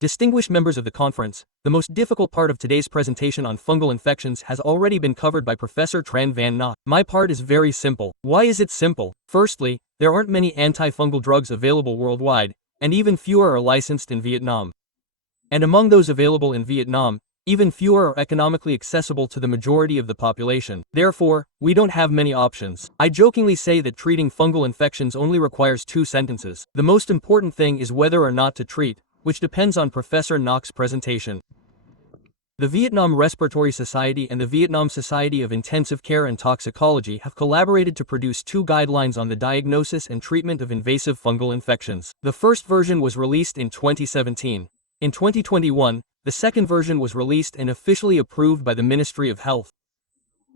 Distinguished members of the conference, the most difficult part of today's presentation on fungal infections has already been covered by Professor Tran Van Nock. My part is very simple. Why is it simple? Firstly, there aren't many antifungal drugs available worldwide, and even fewer are licensed in Vietnam. And among those available in Vietnam, even fewer are economically accessible to the majority of the population. Therefore, we don't have many options. I jokingly say that treating fungal infections only requires 2 sentences. The most important thing is whether or not to treat, which depends on Professor Nock's presentation. The Vietnam Respiratory Society and the Vietnam Society of Intensive Care and Toxicology have collaborated to produce 2 guidelines on the diagnosis and treatment of invasive fungal infections. The first version was released in 2017. In 2021, the second version was released and officially approved by the Ministry of Health.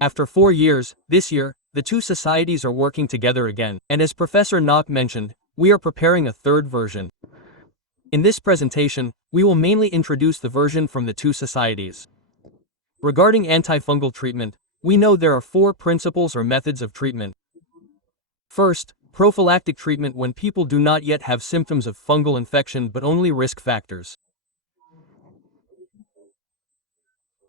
After 4 years, this year, the 2 societies are working together again, and as Professor Nock mentioned, we are preparing a third version. In this presentation, we will mainly introduce the version from the 2 societies. Regarding antifungal treatment, we know there are 4 principles or methods of treatment. First, prophylactic treatment when people do not yet have symptoms of fungal infection but only risk factors.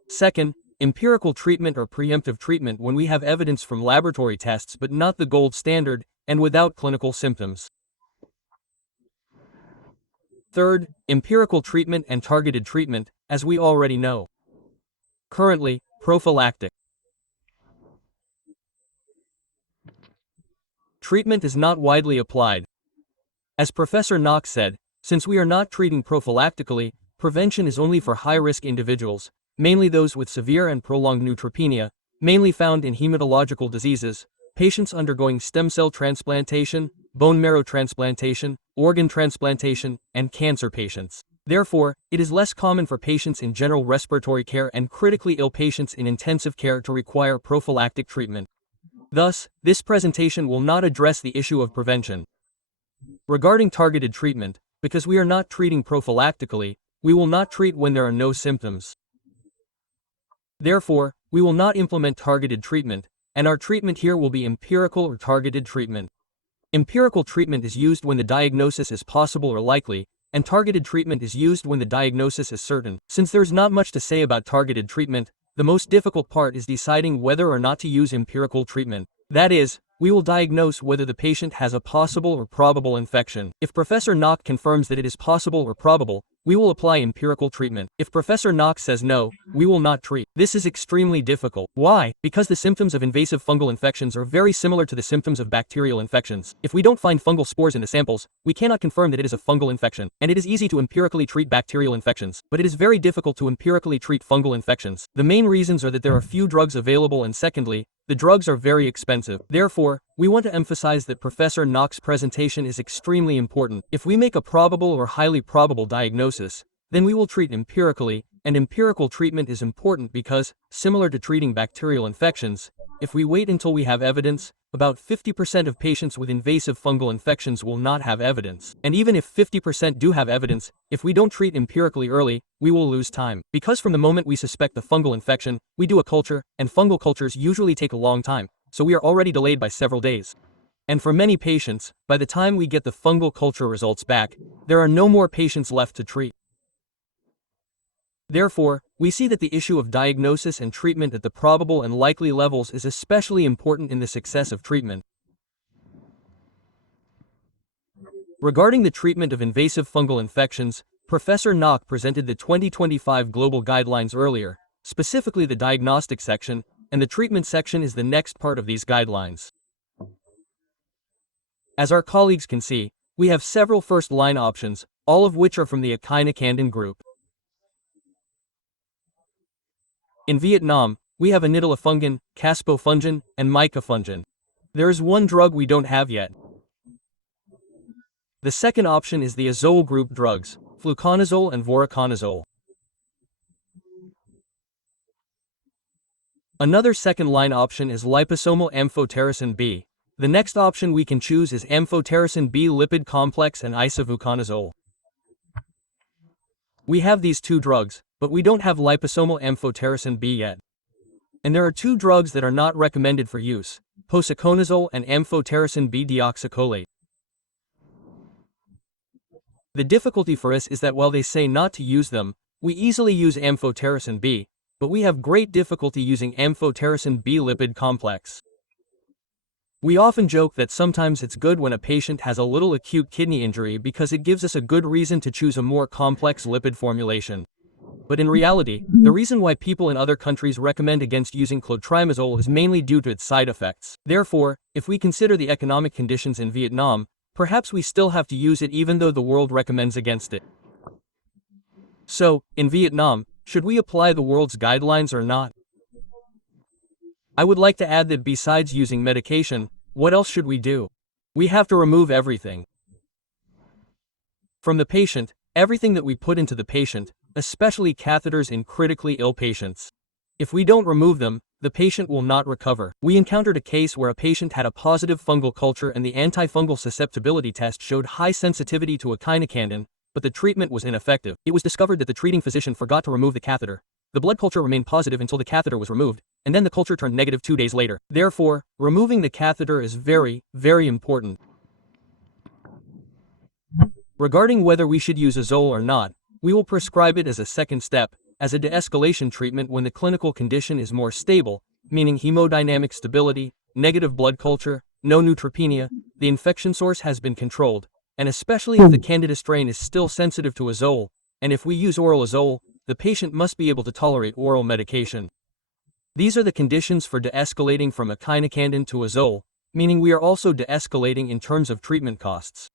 Second, empirical treatment or preemptive treatment when we have evidence from laboratory tests but not the gold standard, and without clinical symptoms. Third, empirical treatment and targeted treatment, as we already know. Currently, prophylactic treatment is not widely applied. As Professor Nock said, since we are not treating prophylactically, prevention is only for high-risk individuals, mainly those with severe and prolonged neutropenia, mainly found in hematological diseases, patients undergoing stem cell transplantation, bone marrow transplantation, organ transplantation, and cancer patients. Therefore, it is less common for patients in general respiratory care and critically ill patients in intensive care to require prophylactic treatment. Thus, this presentation will not address the issue of prevention. Regarding targeted treatment, because we are not treating prophylactically, we will not treat when there are no symptoms. Therefore, we will not implement targeted treatment, and our treatment here will be empirical or targeted treatment. Empirical treatment is used when the diagnosis is possible or likely, and targeted treatment is used when the diagnosis is certain. Since there's not much to say about targeted treatment, the most difficult part is deciding whether or not to use empirical treatment. That is, we will diagnose whether the patient has a possible or probable infection. If Professor Nock confirms that it is possible or probable, we will apply empirical treatment. If Professor Nock says no, we will not treat. This is extremely difficult. Why? Because the symptoms of invasive fungal infections are very similar to the symptoms of bacterial infections. If we don't find fungal spores in the samples, we cannot confirm that it is a fungal infection. And it is easy to empirically treat bacterial infections, but it is very difficult to empirically treat fungal infections. The main reasons are that there are few drugs available, and secondly, the drugs are very expensive. Therefore, we want to emphasize that Professor Nock's presentation is extremely important. If we make a probable or highly probable diagnosis, then we will treat empirically, and empirical treatment is important because, similar to treating bacterial infections, if we wait until we have evidence, about 50% of patients with invasive fungal infections will not have evidence. And even if 50% do have evidence, if we don't treat empirically early, we will lose time. Because from the moment we suspect the fungal infection, we do a culture, and fungal cultures usually take a long time, so we are already delayed by several days. And for many patients, by the time we get the fungal culture results back, there are no more patients left to treat. Therefore, we see that the issue of diagnosis and treatment at the probable and likely levels is especially important in the success of treatment. Regarding the treatment of invasive fungal infections, Professor Nock presented the 2025 global guidelines earlier, specifically the diagnostic section, and the treatment section is the next part of these guidelines. As our colleagues can see, we have several first-line options, all of which are from the echinocandin group. In Vietnam, we have anidilafungin, caspofungin, and micafungin. There is one drug we don't have yet. The second option is the azoles group drugs, fluconazole and voriconazole. Another second-line option is liposomal amphotericin B. The next option we can choose is amphotericin B lipid complex and isovuconazole. We have these 2 drugs, but we don't have liposomal amphotericin B yet. And there are 2 drugs that are not recommended for use, posaconazole and amphotericin B deoxycholate. The difficulty for us is that while they say not to use them, we easily use amphotericin B, but we have great difficulty using amphotericin B lipid complex. We often joke that sometimes it's good when a patient has a little acute kidney injury because it gives us a good reason to choose a more complex lipid formulation. But in reality, the reason why people in other countries recommend against using clotrimazole is mainly due to its side effects. Therefore, if we consider the economic conditions in Vietnam, perhaps we still have to use it even though the world recommends against it. So, in Vietnam, should we apply the world's guidelines or not? I would like to add that besides using medication, what else should we do? We have to remove everything from the patient, everything that we put into the patient, especially catheters in critically ill patients. If we don't remove them, the patient will not recover. We encountered a case where a patient had a positive fungal culture and the antifungal susceptibility test showed high sensitivity to echinocandin, but the treatment was ineffective. It was discovered that the treating physician forgot to remove the catheter. The blood culture remained positive until the catheter was removed, and then the culture turned negative 2 days later. Therefore, removing the catheter is very, very important. Regarding whether we should use azole or not, we will prescribe it as a second step, as a de-escalation treatment when the clinical condition is more stable, meaning hemodynamic stability, negative blood culture, no neutropenia, the infection source has been controlled, and especially if the candida strain is still sensitive to azole, and if we use oral azole, the patient must be able to tolerate oral medication. These are the conditions for de-escalating from echinocandin to azole, meaning we are also de-escalating in terms of treatment costs.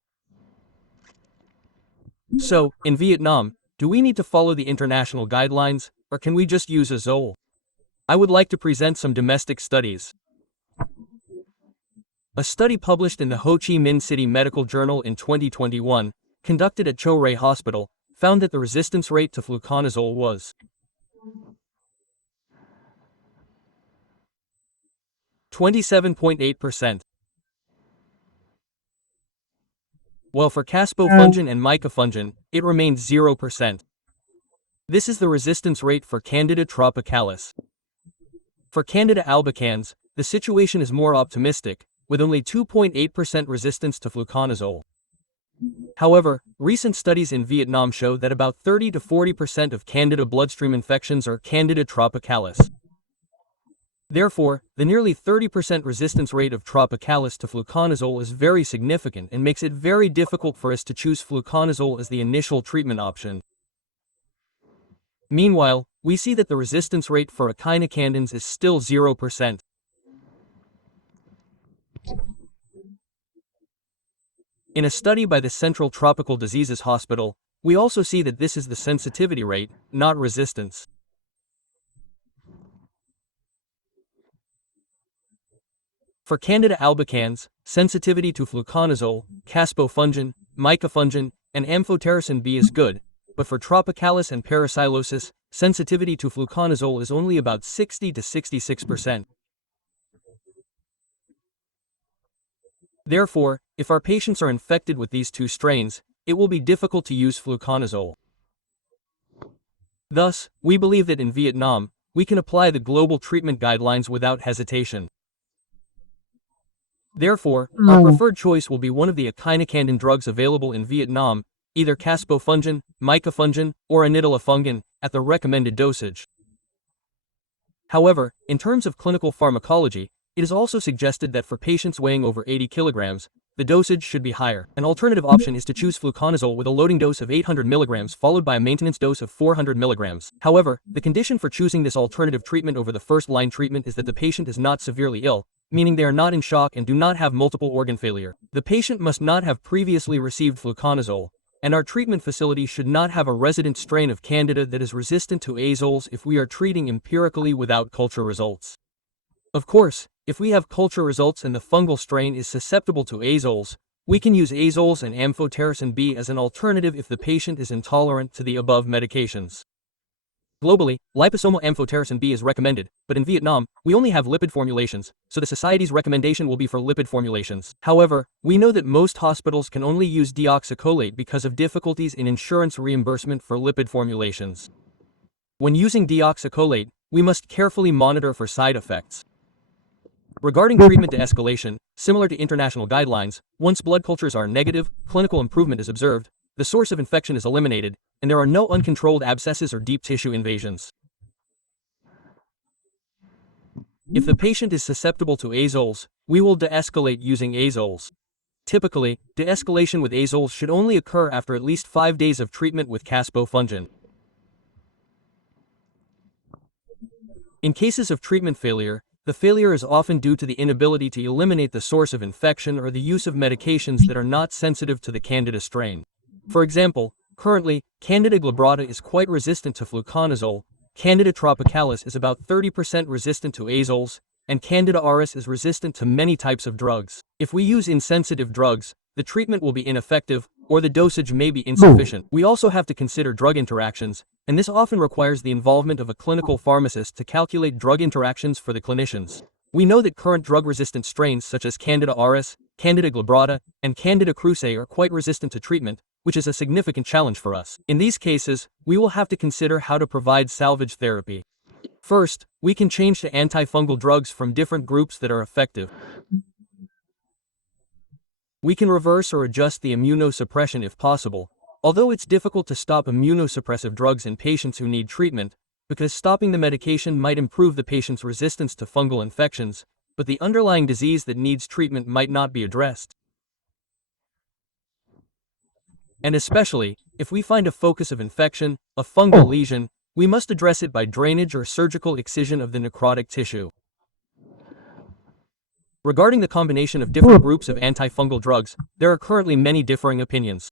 So, in Vietnam, do we need to follow the international guidelines, or can we just use azole? I would like to present some domestic studies. A study published in the Ho Chi Minh City Medical Journal in 2021, conducted at KHOA Hospital, found that the resistance rate to fluconazole was 27.8%. While for caspofungin and micafungin, it remained 0%. This is the resistance rate for Candida tropicalis. For Candida albicans, the situation is more optimistic, with only 2.8% resistance to fluconazole. However, recent studies in Vietnam show that about 30 to 40% of Candida bloodstream infections are Candida tropicalis. Therefore, the nearly 30% resistance rate of tropicalis to fluconazole is very significant and makes it very difficult for us to choose fluconazole as the initial treatment option. Meanwhile, we see that the resistance rate for echinocandins is still 0%. In a study by the Central Tropical Diseases Hospital, we also see that this is the sensitivity rate, not resistance. For Candida albicans, sensitivity to fluconazole, caspofungin, micafungin, and amphotericin B is good, but for tropicalis and parapsilosis, sensitivity to fluconazole is only about 60 to 66%. Therefore, if our patients are infected with these two strains, it will be difficult to use fluconazole. Thus, we believe that in Vietnam, we can apply the global treatment guidelines without hesitation. Therefore, our preferred choice will be one of the echinocandin drugs available in Vietnam, either caspofungin, micafungin, or anidilafungin, at the recommended dosage. However, in terms of clinical pharmacology, it is also suggested that for patients weighing over 80 kilograms, the dosage should be higher. An alternative option is to choose fluconazole with a loading dose of 800 milligrams followed by a maintenance dose of 400 milligrams. However, the condition for choosing this alternative treatment over the first-line treatment is that the patient is not severely ill, meaning they are not in shock and do not have multiple organ failure. The patient must not have previously received fluconazole, and our treatment facility should not have a resident strain of Candida that is resistant to azoles if we are treating empirically without culture results. Of course, if we have culture results and the fungal strain is susceptible to azoles, we can use azoles and amphotericin B as an alternative if the patient is intolerant to the above medications. Globally, liposomal amphotericin B is recommended, but in Vietnam, we only have lipid formulations, so the Society's recommendation will be for lipid formulations. However, we know that most hospitals can only use deoxycholate because of difficulties in insurance reimbursement for lipid formulations. When using deoxycholate, we must carefully monitor for side effects. Regarding treatment de-escalation, similar to international guidelines, once blood cultures are negative, clinical improvement is observed, the source of infection is eliminated, and there are no uncontrolled abscesses or deep tissue invasions. If the patient is susceptible to azoles, we will de-escalate using azoles. Typically, de-escalation with azoles should only occur after at least 5 days of treatment with caspofungin. In cases of treatment failure, the failure is often due to the inability to eliminate the source of infection or the use of medications that are not sensitive to the Candida strain. For example, currently, Candida glabrata is quite resistant to fluconazole, Candida tropicalis is about 30% resistant to azoles, and Candida auris is resistant to many types of drugs. If we use insensitive drugs, the treatment will be ineffective, or the dosage may be insufficient. We also have to consider drug interactions, and this often requires the involvement of a clinical pharmacist to calculate drug interactions for the clinicians. We know that current drug-resistant strains such as Candida auris, Candida glabrata, and Candida krusei are quite resistant to treatment, which is a significant challenge for us. In these cases, we will have to consider how to provide salvage therapy. First, we can change to antifungal drugs from different groups that are effective. We can reverse or adjust the immunosuppression if possible, although it's difficult to stop immunosuppressive drugs in patients who need treatment, because stopping the medication might improve the patient's resistance to fungal infections, but the underlying disease that needs treatment might not be addressed. And especially, if we find a focus of infection, a fungal lesion, we must address it by drainage or surgical excision of the necrotic tissue. Regarding the combination of different groups of antifungal drugs, there are currently many differing opinions.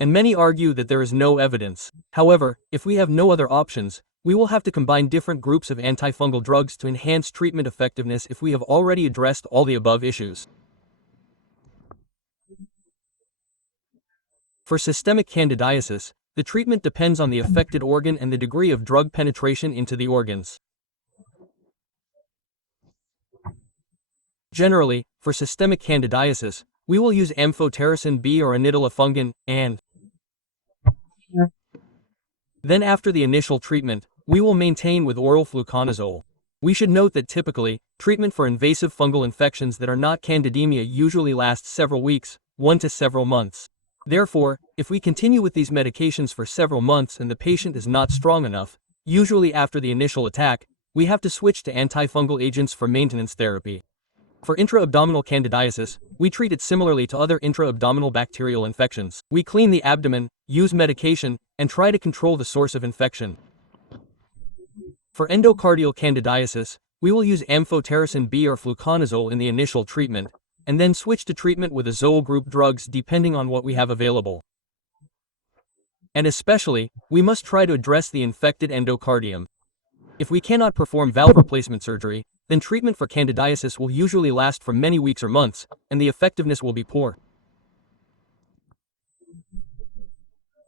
And many argue that there is no evidence. However, if we have no other options, we will have to combine different groups of antifungal drugs to enhance treatment effectiveness if we have already addressed all the above issues. For systemic candidiasis, the treatment depends on the affected organ and the degree of drug penetration into the organs. Generally, for systemic candidiasis, we will use amphotericin B or anidilafungin, and then after the initial treatment, we will maintain with oral fluconazole. We should note that typically, treatment for invasive fungal infections that are not candidemia usually lasts several weeks, 1 to several months. Therefore, if we continue with these medications for several months and the patient is not strong enough, usually after the initial attack, we have to switch to antifungal agents for maintenance therapy. For intra-abdominal candidiasis, we treat it similarly to other intra-abdominal bacterial infections. We clean the abdomen, use medication, and try to control the source of infection. For endocardial candidiasis, we will use amphotericin B or fluconazole in the initial treatment, and then switch to treatment with azole group drugs depending on what we have available. And especially, we must try to address the infected endocardium. If we cannot perform valve replacement surgery, then treatment for candidiasis will usually last for many weeks or months, and the effectiveness will be poor.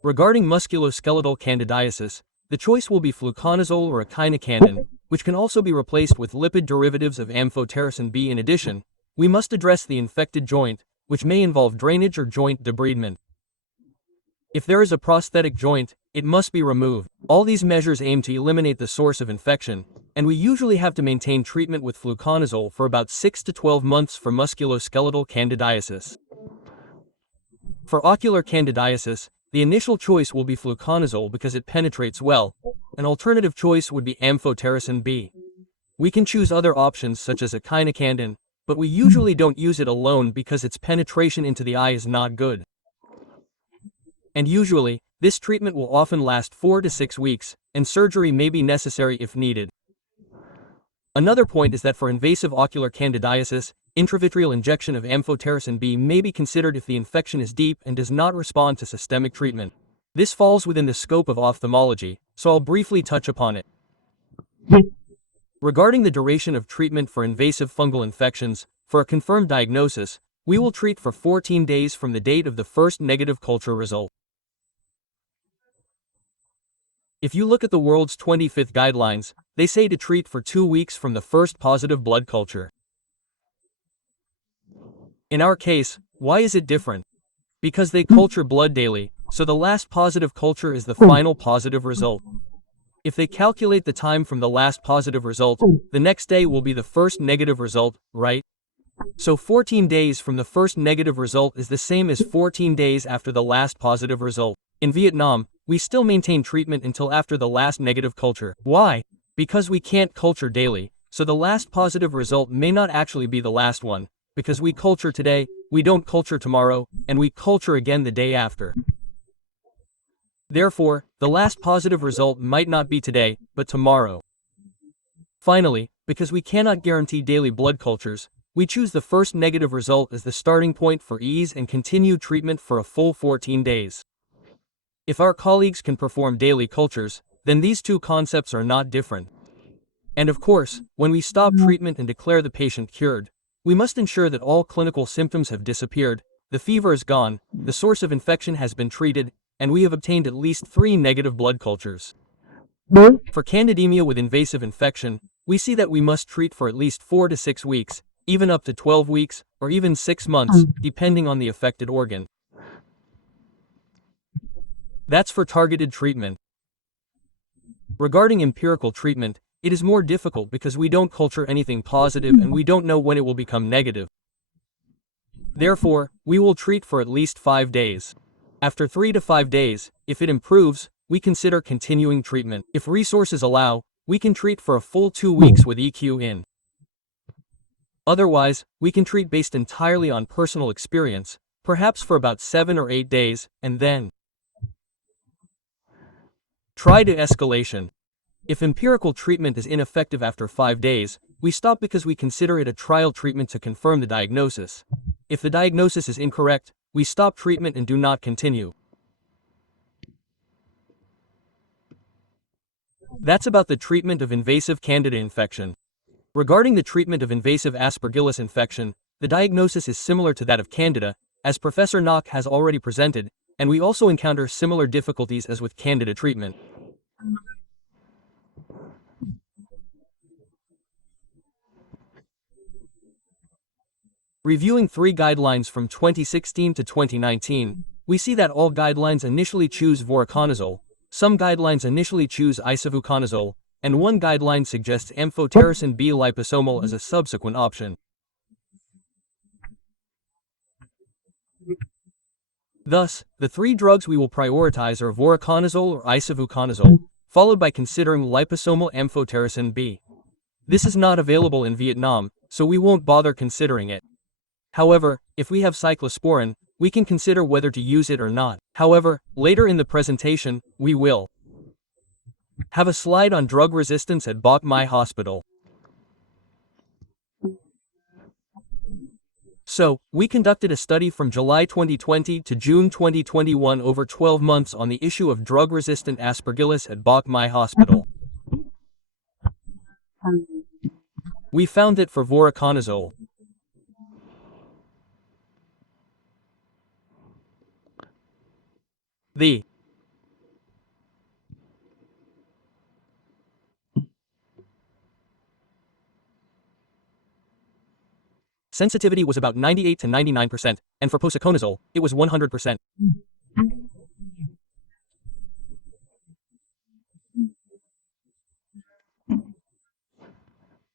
Regarding musculoskeletal candidiasis, the choice will be fluconazole or echinocandin, which can also be replaced with lipid derivatives of amphotericin B. In addition, we must address the infected joint, which may involve drainage or joint debridement. If there is a prosthetic joint, it must be removed. All these measures aim to eliminate the source of infection, and we usually have to maintain treatment with fluconazole for about 6 to 12 months for musculoskeletal candidiasis. For ocular candidiasis, the initial choice will be fluconazole because it penetrates well. An alternative choice would be amphotericin B. We can choose other options such as echinocandin, but we usually don't use it alone because its penetration into the eye is not good. And usually, this treatment will often last 4 to 6 weeks, and surgery may be necessary if needed. Another point is that for invasive ocular candidiasis, intravitreal injection of amphotericin B may be considered if the infection is deep and does not respond to systemic treatment. This falls within the scope of ophthalmology, so I'll briefly touch upon it. Regarding the duration of treatment for invasive fungal infections, for a confirmed diagnosis, we will treat for 14 days from the date of the first negative culture result. If you look at the world's 25th guidelines, they say to treat for 2 weeks from the first positive blood culture. In our case, why is it different? Because they culture blood daily, so the last positive culture is the final positive result. If they calculate the time from the last positive result, the next day will be the first negative result, right? So 14 days from the first negative result is the same as 14 days after the last positive result. In Vietnam, we still maintain treatment until after the last negative culture. Why? Because we can't culture daily, so the last positive result may not actually be the last one. Because we culture today, we don't culture tomorrow, and we culture again the day after. Therefore, the last positive result might not be today, but tomorrow. Finally, because we cannot guarantee daily blood cultures, we choose the first negative result as the starting point for ease and continue treatment for a full 14 days. If our colleagues can perform daily cultures, then these two concepts are not different. And of course, when we stop treatment and declare the patient cured, we must ensure that all clinical symptoms have disappeared, the fever is gone, the source of infection has been treated, and we have obtained at least 3 negative blood cultures. For candidemia with invasive infection, we see that we must treat for at least 4 to 6 weeks, even up to 12 weeks, or even 6 months, depending on the affected organ. That's for targeted treatment. Regarding empirical treatment, it is more difficult because we don't culture anything positive and we don't know when it will become negative. Therefore, we will treat for at least 5 days. After 3 to 5 days, if it improves, we consider continuing treatment. If resources allow, we can treat for a full 2 weeks with EQ in. Otherwise, we can treat based entirely on personal experience, perhaps for about 7 or 8 days, and then try to escalation. If empirical treatment is ineffective after 5 days, we stop because we consider it a trial treatment to confirm the diagnosis. If the diagnosis is incorrect, we stop treatment and do not continue. That's about the treatment of invasive candida infection. Regarding the treatment of invasive aspergillus infection, the diagnosis is similar to that of candida, as Professor Nock has already presented, and we also encounter similar difficulties as with candida treatment. Reviewing 3 guidelines from 2016 to 2019, we see that all guidelines initially choose voriconazole, some guidelines initially choose isovuconazole, and one guideline suggests amphotericin B liposomal as a subsequent option. Thus, the 3 drugs we will prioritize are voriconazole or isovuconazole, followed by considering liposomal amphotericin B. This is not available in Vietnam, so we won't bother considering it. However, if we have cyclosporin, we can consider whether to use it or not. However, later in the presentation, we will have a slide on drug resistance at Bach Mai Hospital. So, we conducted a study from July 2020 to June 2021 over 12 months on the issue of drug-resistant aspergillus at Bach Mai Hospital. We found that for voriconazole, the sensitivity was about 98 to 99%, and for posaconazole, it was 100%.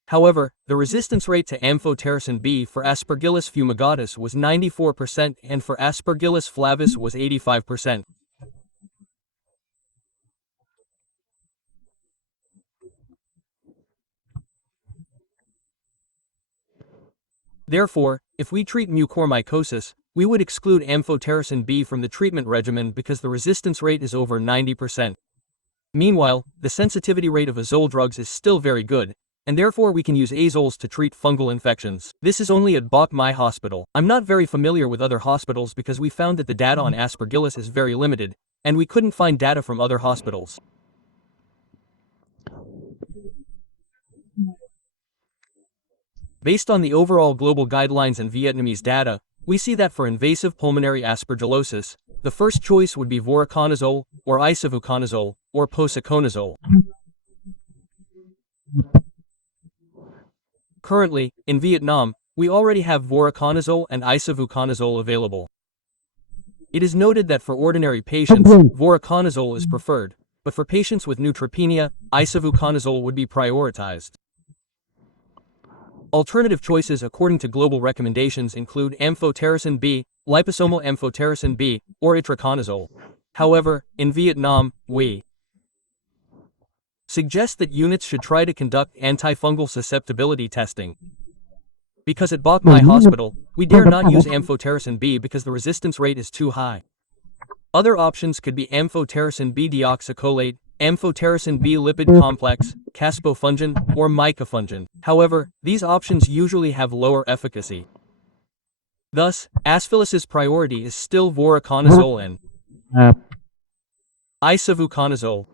However, the resistance rate to amphotericin B for Aspergillus fumigatus was 94% and for Aspergillus flavus was 85%. Therefore, if we treat mucormycosis, we would exclude amphotericin B from the treatment regimen because the resistance rate is over 90%. Meanwhile, the sensitivity rate of azole drugs is still very good, and therefore we can use azoles to treat fungal infections. This is only at Bach Mai Hospital. I'm not very familiar with other hospitals because we found that the data on Aspergillus is very limited, and we couldn't find data from other hospitals. Based on the overall global guidelines and Vietnamese data, we see that for invasive pulmonary aspergillosis, the first choice would be voriconazole, or isovuconazole, or posaconazole. Currently, in Vietnam, we already have voriconazole and isovuconazole available. It is noted that for ordinary patients, voriconazole is preferred, but for patients with neutropenia, isovuconazole would be prioritized. Alternative choices according to global recommendations include amphotericin B, liposomal amphotericin B, or itraconazole. However, in Vietnam, we suggest that units should try to conduct antifungal susceptibility testing. Because at Bach Mai Hospital, we dare not use amphotericin B because the resistance rate is too high. Other options could be amphotericin B deoxycholate, amphotericin B lipid complex, caspofungin, or micafungin. However, these options usually have lower efficacy. Thus, aspergillus's priority is still voriconazole and isavuconazole.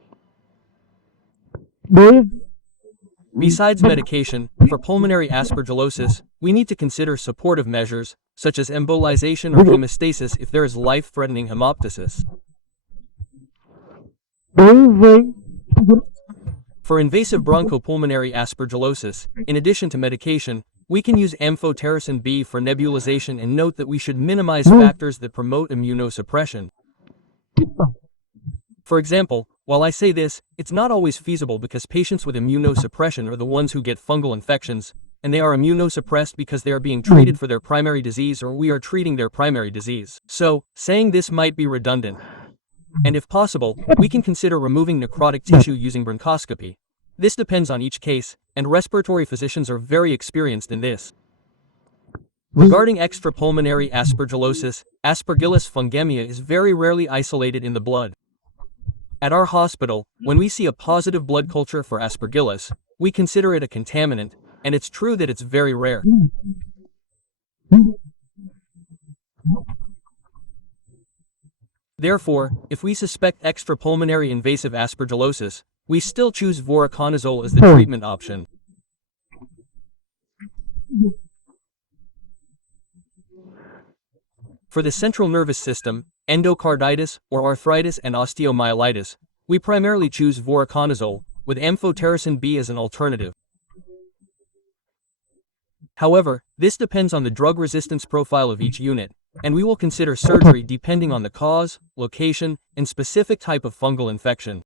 Besides medication, for pulmonary aspergillosis, we need to consider supportive measures, such as embolization or hemostasis if there is life-threatening hemoptysis. For invasive bronchopulmonary aspergillosis, in addition to medication, we can use amphotericin B for nebulization, and note that we should minimize factors that promote immunosuppression. For example, while I say this, it's not always feasible because patients with immunosuppression are the ones who get fungal infections, and they are immunosuppressed because they are being treated for their primary disease or we are treating their primary disease. So, saying this might be redundant. And if possible, we can consider removing necrotic tissue using bronchoscopy. This depends on each case, and respiratory physicians are very experienced in this. Regarding extrapulmonary aspergillosis, Aspergillus fungemia is very rarely isolated in the blood. At our hospital, when we see a positive blood culture for Aspergillus, we consider it a contaminant, and it's true that it's very rare. Therefore, if we suspect extrapulmonary invasive aspergillosis, we still choose voriconazole as the treatment option. For the central nervous system, endocarditis, or arthritis and osteomyelitis, we primarily choose voriconazole, with amphotericin B as an alternative. However, this depends on the drug resistance profile of each unit, and we will consider surgery depending on the cause, location, and specific type of fungal infection.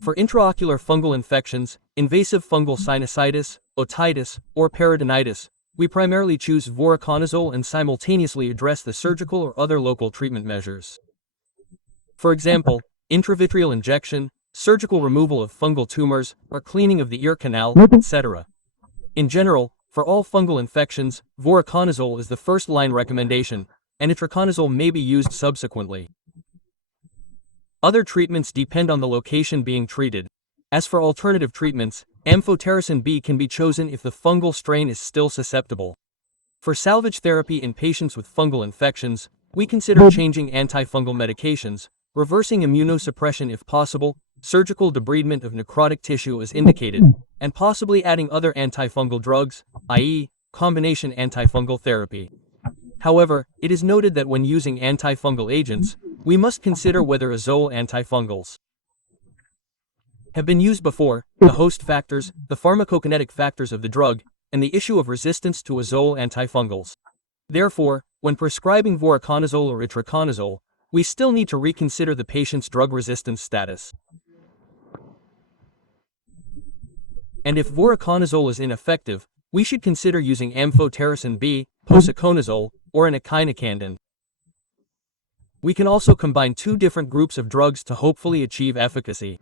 For intraocular fungal infections, invasive fungal sinusitis, otitis, or peritonitis, we primarily choose voriconazole and simultaneously address the surgical or other local treatment measures. For example, intravitreal injection, surgical removal of fungal tumors, or cleaning of the ear canal, etc. In general, for all fungal infections, voriconazole is the first-line recommendation, and itraconazole may be used subsequently. Other treatments depend on the location being treated. As for alternative treatments, amphotericin B can be chosen if the fungal strain is still susceptible. For salvage therapy in patients with fungal infections, we consider changing antifungal medications, reversing immunosuppression if possible, surgical debridement of necrotic tissue as indicated, and possibly adding other antifungal drugs, i.e., combination antifungal therapy. However, it is noted that when using antifungal agents, we must consider whether azole antifungals have been used before, the host factors, the pharmacokinetic factors of the drug, and the issue of resistance to azole antifungals. Therefore, when prescribing voriconazole or itraconazole, we still need to reconsider the patient's drug resistance status. And if voriconazole is ineffective, we should consider using amphotericin B, posaconazole, or an echinocandin. We can also combine two different groups of drugs to hopefully achieve efficacy.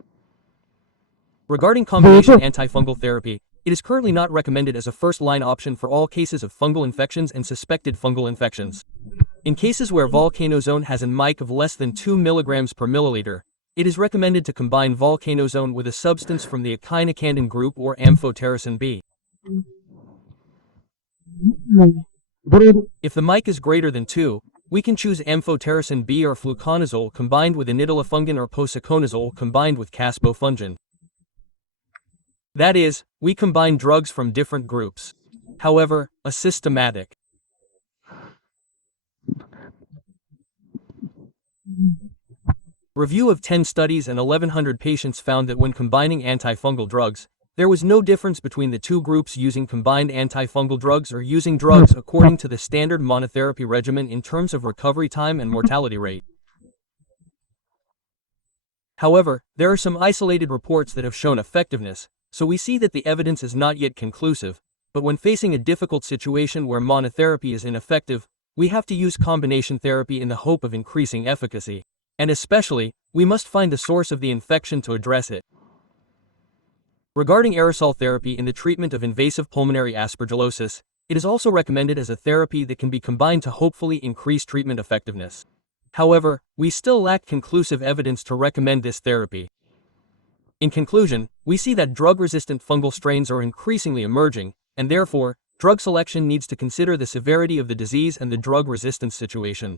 Regarding combination antifungal therapy, it is currently not recommended as a first-line option for all cases of fungal infections and suspected fungal infections. In cases where volcanozone has a MIC of less than 2 mg per milliliter, it is recommended to combine volcanozone with a substance from the echinocandin group or amphotericin B. If the MIC is greater than 2, we can choose amphotericin B or fluconazole combined with inidilafungin or posaconazole combined with caspofungin. That is, we combine drugs from different groups. However, a systematic review of 10 studies and 1,100 patients found that when combining antifungal drugs, there was no difference between the two groups using combined antifungal drugs or using drugs according to the standard monotherapy regimen in terms of recovery time and mortality rate. However, there are some isolated reports that have shown effectiveness, so we see that the evidence is not yet conclusive, but when facing a difficult situation where monotherapy is ineffective, we have to use combination therapy in the hope of increasing efficacy. And especially, we must find the source of the infection to address it. Regarding aerosol therapy in the treatment of invasive pulmonary aspergillosis, it is also recommended as a therapy that can be combined to hopefully increase treatment effectiveness. However, we still lack conclusive evidence to recommend this therapy. In conclusion, we see that drug-resistant fungal strains are increasingly emerging, and therefore, drug selection needs to consider the severity of the disease and the drug resistance situation.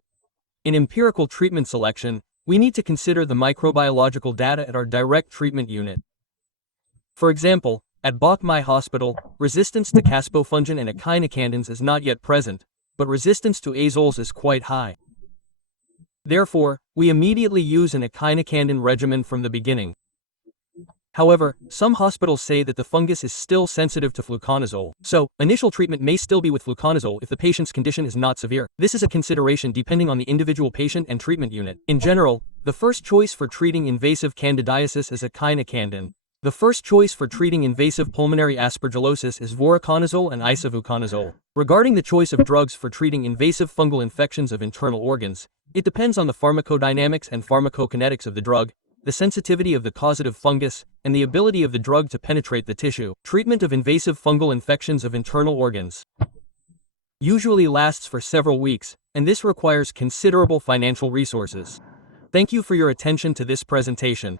In empirical treatment selection, we need to consider the microbiological data at our direct treatment unit. For example, at Bach My Hospital, resistance to caspofungin and echinocandins is not yet present, but resistance to azoles is quite high. Therefore, we immediately use an echinocandin regimen from the beginning. However, some hospitals say that the fungus is still sensitive to fluconazole, so initial treatment may still be with fluconazole if the patient's condition is not severe. This is a consideration depending on the individual patient and treatment unit. In general, the first choice for treating invasive candidiasis is echinocandin. The first choice for treating invasive pulmonary aspergillosis is voriconazole and isavuconazole. Regarding the choice of drugs for treating invasive fungal infections of internal organs, it depends on the pharmacodynamics and pharmacokinetics of the drug, the sensitivity of the causative fungus, and the ability of the drug to penetrate the tissue. Treatment of invasive fungal infections of internal organs usually lasts for several weeks, and this requires considerable financial resources. Thank you for your attention to this presentation.